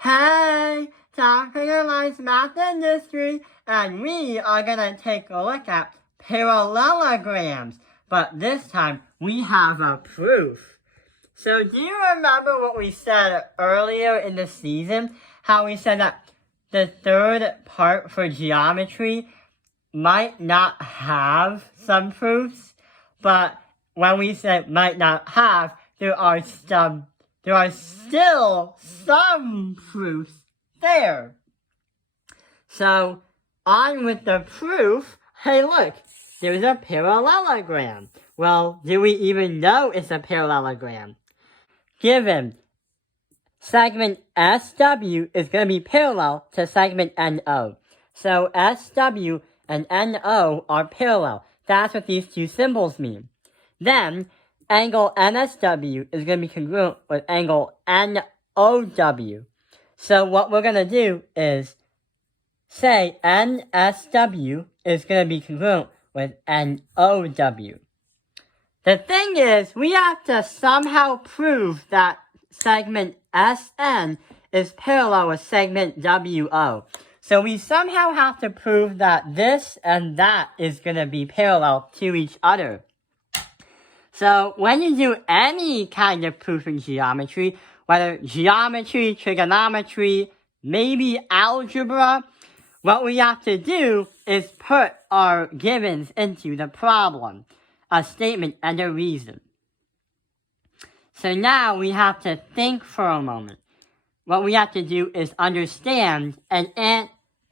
Hey, talking about math and history, and we are gonna take a look at parallelograms, but this time we have a proof. So do you remember what we said earlier in the season? How we said that the third part for geometry might not have some proofs, but when we said might not have, there are still some proofs there. So, on with the proof. Hey look, there's a parallelogram. Well, do we even know it's a parallelogram? Given segment SW is going to be parallel to segment NO. So SW and NO are parallel. That's what these two symbols mean. Then, angle NSW is going to be congruent with angle NOW. So what we're going to do is say NSW is going to be congruent with NOW. The thing is, we have to somehow prove that segment SN is parallel with segment WO. So we somehow have to prove that this and that is going to be parallel to each other. So when you do any kind of proof in geometry, whether geometry, trigonometry, maybe algebra, what we have to do is put our givens into the problem, a statement and a reason. So now we have to think for a moment. What we have to do is understand and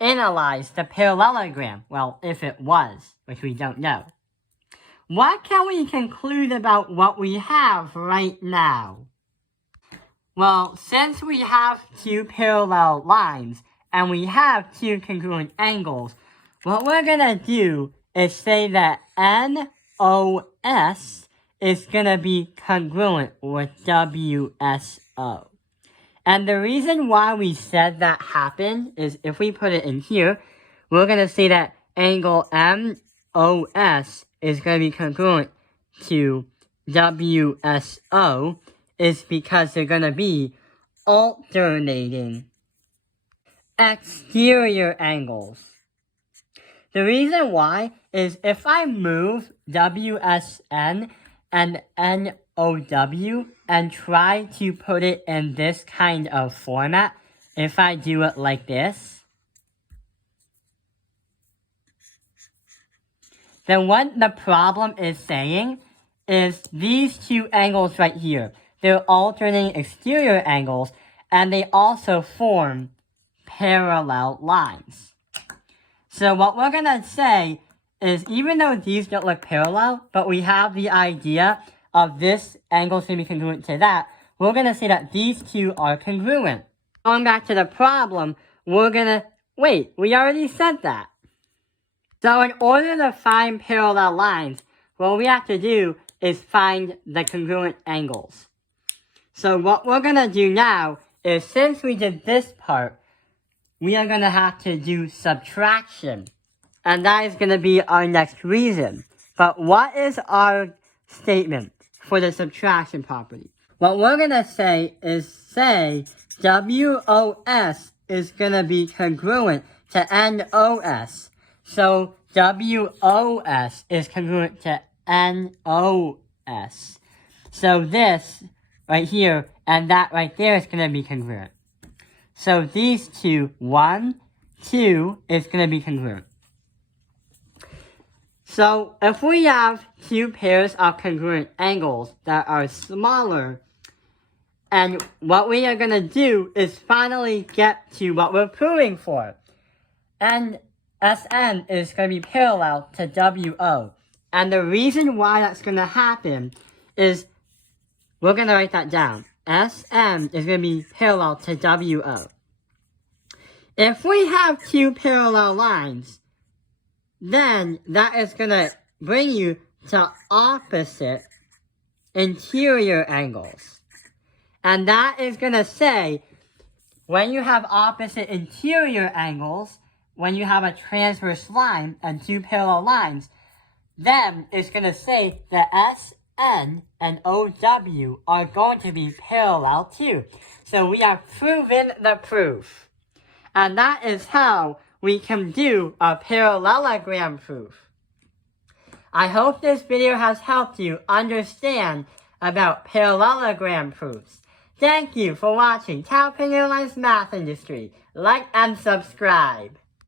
analyze the parallelogram. Well, if it was, which we don't know. What can we conclude about what we have right now? Well, since we have two parallel lines and we have two congruent angles, what we're going to do is say that NOS is going to be congruent with WSO. And the reason why we said that happened is if we put it in here, we're going to say that angle MOS is going to be congruent to WSO is because they're going to be alternating exterior angles. The reason why is if I move WSN and NOW and try to put it in this kind of format, if I do it like this, then what the problem is saying is these two angles right here, they're alternating exterior angles and they also form parallel lines. So what we're going to say is even though these don't look parallel, but we have the idea of this angle to be congruent to that, we're going to say that these two are congruent. Going back to the problem, we're going to, wait, we already said that. So in order to find parallel lines, what we have to do is find the congruent angles. So what we're going to do now is since we did this part, we are going to have to do subtraction. And that is going to be our next reason. But what is our statement for the subtraction property? What we're going to say is say WOS is going to be congruent to NOS. So WOS is congruent to NOS. So this right here and that right there is going to be congruent. So these two, 1, 2 is going to be congruent. So if we have two pairs of congruent angles that are smaller, and what we are going to do is finally get to what we're proving for. And SN is going to be parallel to WO. And the reason why that's going to happen is, we're going to write that down. SM is going to be parallel to WO. If we have two parallel lines, then that is going to bring you to opposite interior angles. And that is going to say, when you have opposite interior angles, when you have a transverse line and two parallel lines, then it's going to say that N and OW are going to be parallel too. So we have proven the proof. And that is how we can do a parallelogram proof. I hope this video has helped you understand about parallelogram proofs. Thank you for watching Tao Penguin's Math Industry. Like and subscribe.